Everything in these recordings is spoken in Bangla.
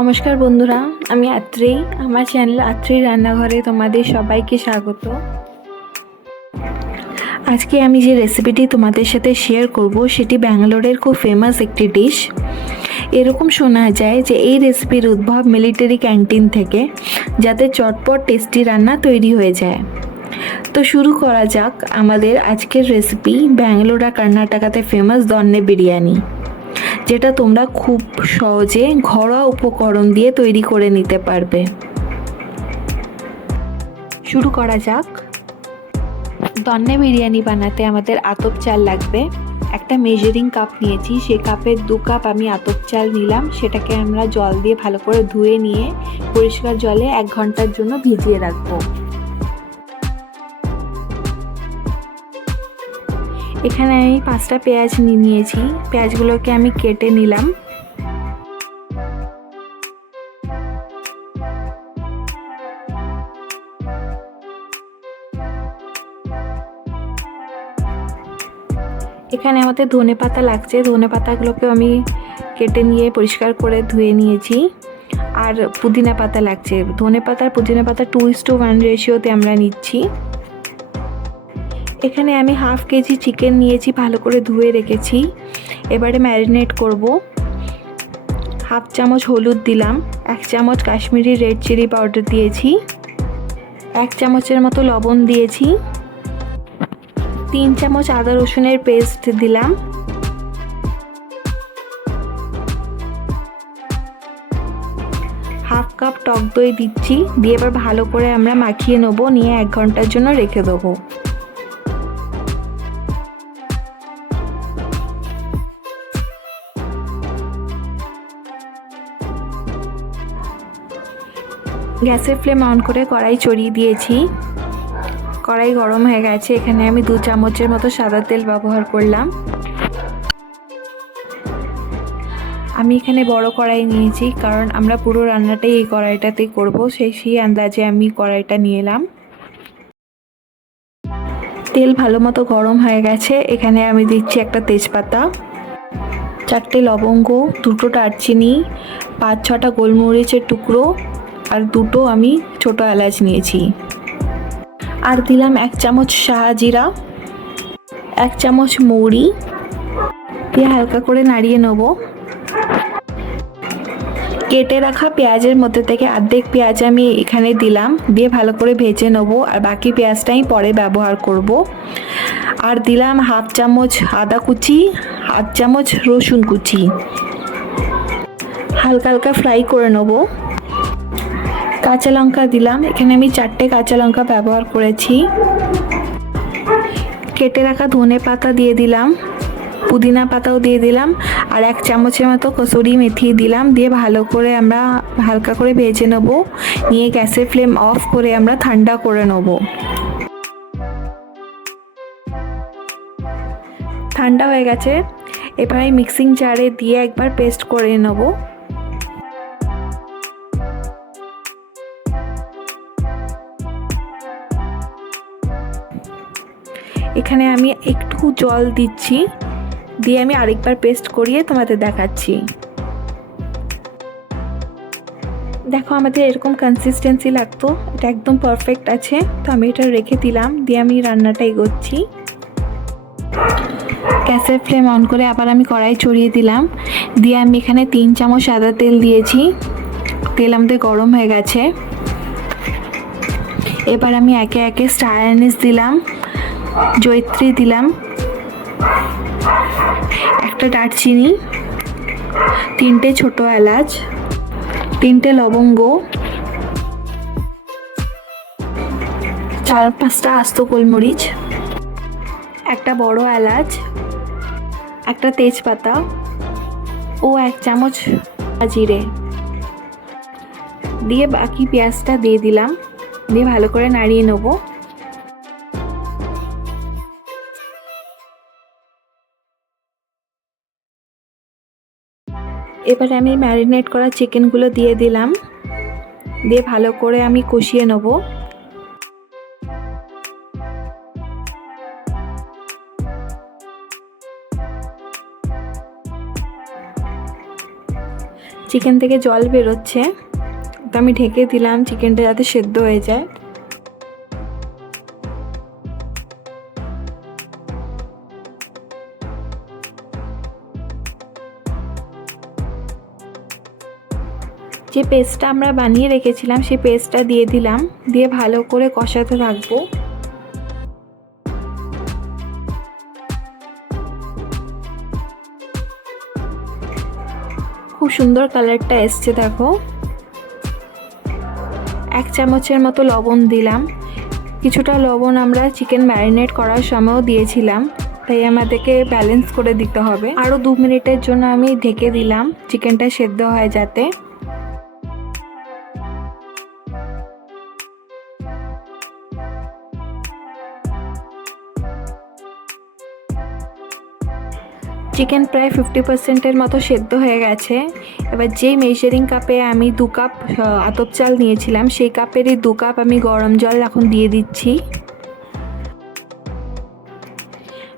নমস্কার বন্ধুরা, আমি আত্রি। আমার চ্যানেল আত্রি রান্নাঘরে তোমাদের সবাইকে স্বাগত। আজকে আমি যে রেসিপিটি তোমাদের সাথে শেয়ার করব সেটি ব্যাঙ্গালোরের খুব ফেমাস একটি ডিশ। এরকম শোনা যায় যে এই রেসিপির উদ্ভব মিলিটারি ক্যান্টিন থেকে, যাতে চটপট টেস্টি রান্না তৈরি হয়ে যায়। তো শুরু করা যাক আমাদের আজকের রেসিপি, ব্যাঙ্গালোর আর কর্ণাটকাতে ফেমাস দন্নে বিরিয়ানি, যেটা তোমরা খুব সহজে ঘরোয়া উপকরণ দিয়ে তৈরি করে নিতে পারবে। শুরু করা যাক। দন্নে বিরিয়ানি বানাতে আমাদের আতপ চাল লাগবে। একটা মেজারিং কাপ নিয়েছি, সেই কাপের 2 কাপ আমি আতপ চাল নিলাম। সেটাকে আমরা জল দিয়ে ভালো করে ধুয়ে নিয়ে পরিষ্কার জলে 1 ঘন্টার জন্য ভিজিয়ে রাখবো। এখানে আমি 5টা পেঁয়াজ নিয়েছি। পেঁয়াজগুলোকে আমি কেটে নিলাম। এখানে আমাদের ধনেপাতা লাগছে। ধনেপাতাগুলোকে আমি কেটে নিয়ে পরিষ্কার করে ধুয়ে নিয়েছি। আর পুদিনা পাতা লাগছে। ধনেপাতা আর পুদিনা পাতা 2:1 রেশিওতে আমরা নিচ্ছি। এখানে আমি 1/2 কেজি চিকেন নিয়েছি, ভালো করে ধুয়ে রেখেছি। এবারে ম্যারিনেট করব। 1/2 চামচ হলুদ দিলাম, 1 চামচ কাশ্মীরি রেড চিলি পাউডার দিয়েছি, 1 চামচের মতো লবণ দিয়েছি, 3 চামচ আদা রসুনের পেস্ট দিলাম, 1/2 কাপ টক দই দিচ্ছি। দিয়ে এবার ভালো করে আমরা মাখিয়ে নেব, নিয়ে 1 ঘন্টার জন্য রেখে দেবো। গ্যাসের ফ্লেম অন করে কড়াই চড়িয়ে দিয়েছি। কড়াই গরম হয়ে গেছে। এখানে আমি 2 চামচের মতো সাদা তেল ব্যবহার করলাম। আমি এখানে বড় কড়াই নিয়েছি, কারণ আমরা পুরো রান্নাটাই এই কড়াইটাতেই করব। সেই আন্দাজে আমি কড়াইটা নিয়ে এলাম। তেল ভালো মতো গরম হয়ে গেছে। এখানে আমি দিচ্ছি একটা তেজপাতা, 4টে লবঙ্গ, 2টো দারচিনি, 5-6টা গোলমরিচের টুকরো, আর 2টো আমি ছোটো এলাচ নিয়েছি। আর দিলাম 1 চামচ শাহজিরা, 1 চামচ মৌরি দিয়ে হালকা করে নাড়িয়ে নেব। কেটে রাখা পেঁয়াজের মধ্যে থেকে অর্ধেক পেঁয়াজ আমি এখানে দিলাম, দিয়ে ভালো করে ভেজে নেব। আর বাকি পেঁয়াজটাই পরে ব্যবহার করব। আর দিলাম 1/2 চামচ আদা কুচি, 1/2 চামচ রসুন কুচি, হালকা হালকা ফ্রাই করে নেব। কাঁচা লঙ্কা দিলাম। এখানে আমি 4টে কাঁচা লঙ্কা ব্যবহার করেছি। কেটে রাখা ধনে পাতা দিয়ে দিলাম, পুদিনা পাতাও দিয়ে দিলাম, আর 1 চামচের মতো কসুরি মেথি দিলাম। দিয়ে ভালো করে আমরা হালকা করে ভেজে নেব, নিয়ে গ্যাসের ফ্লেম অফ করে আমরা ঠান্ডা করে নেব। ঠান্ডা হয়ে গেছে। এবার আমি মিক্সিং জারে দিয়ে একবার পেস্ট করে নেব। এখানে আমি একটু জল দিচ্ছি, দিয়ে আমি আরেকবার পেস্ট করিয়ে তোমাদের দেখাচ্ছি। দেখো, আমাদের এরকম কনসিস্টেন্সি লাগতো। এটা একদম পারফেক্ট আছে। তো আমি এটা রেখে দিলাম, দিয়ে আমি রান্নাটা এগোচ্ছি। গ্যাসের ফ্লেম অন করে আবার আমি কড়াই চড়িয়ে দিলাম। দিয়ে আমি এখানে 3 চামচ সাদা তেল দিয়েছি। তেল আমাদের গরম হয়ে গেছে। এবার আমি একে একে স্টার অ্যানিস দিলাম, জয়িত্রী দিলাম, একটা দারচিনি, 3টে ছোটো এলাচ, 3টে লবঙ্গ, 4-5টা আস্ত গোলমরিচ, একটা বড় এলাচ, একটা তেজপাতা ও 1 চামচ জিরে দিয়ে বাকি পেঁয়াজটা দিয়ে দিলাম। দিয়ে ভালো করে নাড়িয়ে নেব। এবারে আমি ম্যারিনেট করা চিকেনগুলো দিয়ে দিলাম। দিয়ে ভালো করে আমি কষিয়ে নেব। চিকেন থেকে জল বেরোচ্ছে, তো আমি ঢেকে দিলাম চিকেনটা যাতে সেদ্ধ হয়ে যায়। যে পেস্টটা আমরা বানিয়ে রেখেছিলাম সেই পেস্টটা দিয়ে দিলাম, দিয়ে ভালো করে কষাতে থাকবো। খুব সুন্দর কালারটা এসছে দেখো। 1 চামচের মতো লবণ দিলাম। কিছুটা লবণ আমরা চিকেন ম্যারিনেট করার সময়ও দিয়েছিলাম, তাই আমাদেরকে ব্যালেন্স করে দিতে হবে। আরও 2 মিনিটের জন্য আমি ঢেকে দিলাম চিকেনটা সেদ্ধ হয় যাতে। চিকেন প্রায় 50%-এর মতো সেদ্ধ হয়ে গেছে। এবার যেই মেজারিং কাপে আমি 2 কাপ আতপ চাল নিয়েছিলাম সেই কাপেরই 2 কাপ আমি গরম জল এখন দিয়ে দিচ্ছি।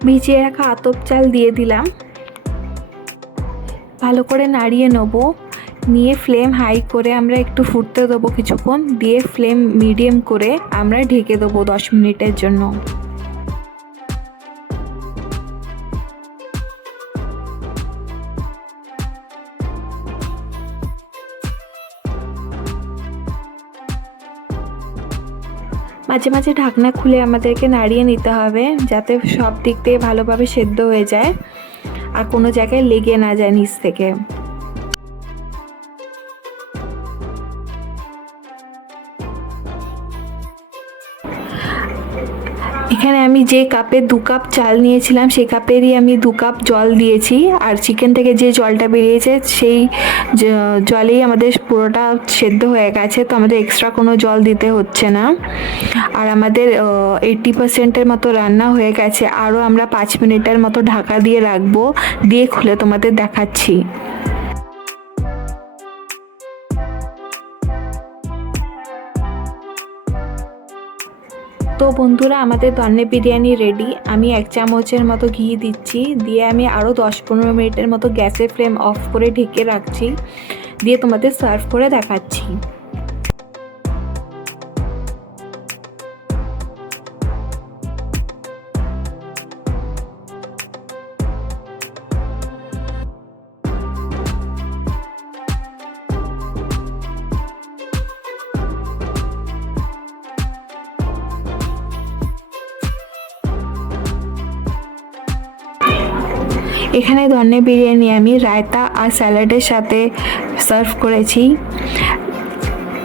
ভিজিয়ে রাখা আতপ চাল দিয়ে দিলাম, ভালো করে নাড়িয়ে নেব। নিয়ে ফ্লেম হাই করে আমরা একটু ফুটতে দেবো কিছুক্ষণ, দিয়ে ফ্লেম মিডিয়াম করে আমরা ঢেকে দেবো 10 মিনিটের জন্য। মাঝে মাঝে ঢাকনা খুলে আমাদেরকে নাড়িয়ে নিতে হবে যাতে সব দিক থেকে ভালোভাবে সেদ্ধ হয়ে যায় আর কোনো জায়গায় লেগে না যায় নিচ থেকে। এখানে আমি যে কাপে 2 কাপ চাল নিয়েছিলাম সেই কাপেরই আমি 2 কাপ জল দিয়েছি, আর চিকেন থেকে যে জলটা বেরিয়েছে সেই জলেই আমাদের পুরোটা সেদ্ধ হয়ে গেছে, তো আমাদের এক্সট্রা কোনো জল দিতে হচ্ছে না। আর আমাদের 80%-এর মতো রান্না হয়ে গেছে। আরও আমরা 5 মিনিটের মতো ঢাকা দিয়ে রাখবো, দিয়ে খুলে তোমাদের দেখাচ্ছি। তো বন্ধুরা, আমাদের ধনে বিরিয়ানি রেডি। আমি 1 চামচের মতো ঘি দিচ্ছি, দিয়ে আমি আরও 10-15 মিনিটের মতো গ্যাসের ফ্লেম অফ করে ঢেকে রাখছি, দিয়ে তোমাদের সার্ভ করে দেখাচ্ছি। এখানে ধনে বিরিয়ানি আমি রায়তা আর স্যালাডের সাথে সার্ভ করেছি।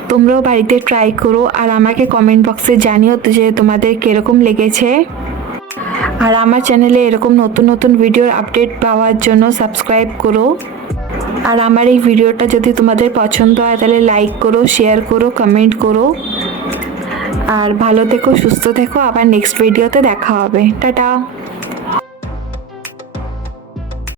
তোমরাও বাড়িতে ট্রাই করো আর আমাকে কমেন্ট বক্সে জানিও যে তোমাদের কীরকম লেগেছে। আর আমার চ্যানেলে এরকম নতুন নতুন ভিডিওর আপডেট পাওয়ার জন্য সাবস্ক্রাইব করো। আর আমার এই ভিডিওটা যদি তোমাদের পছন্দ হয় তাহলে লাইক করো, শেয়ার করো, কমেন্ট করো। আর ভালো থেকো, সুস্থ থেকো। আবার নেক্সট ভিডিওতে দেখা হবে। টাটা।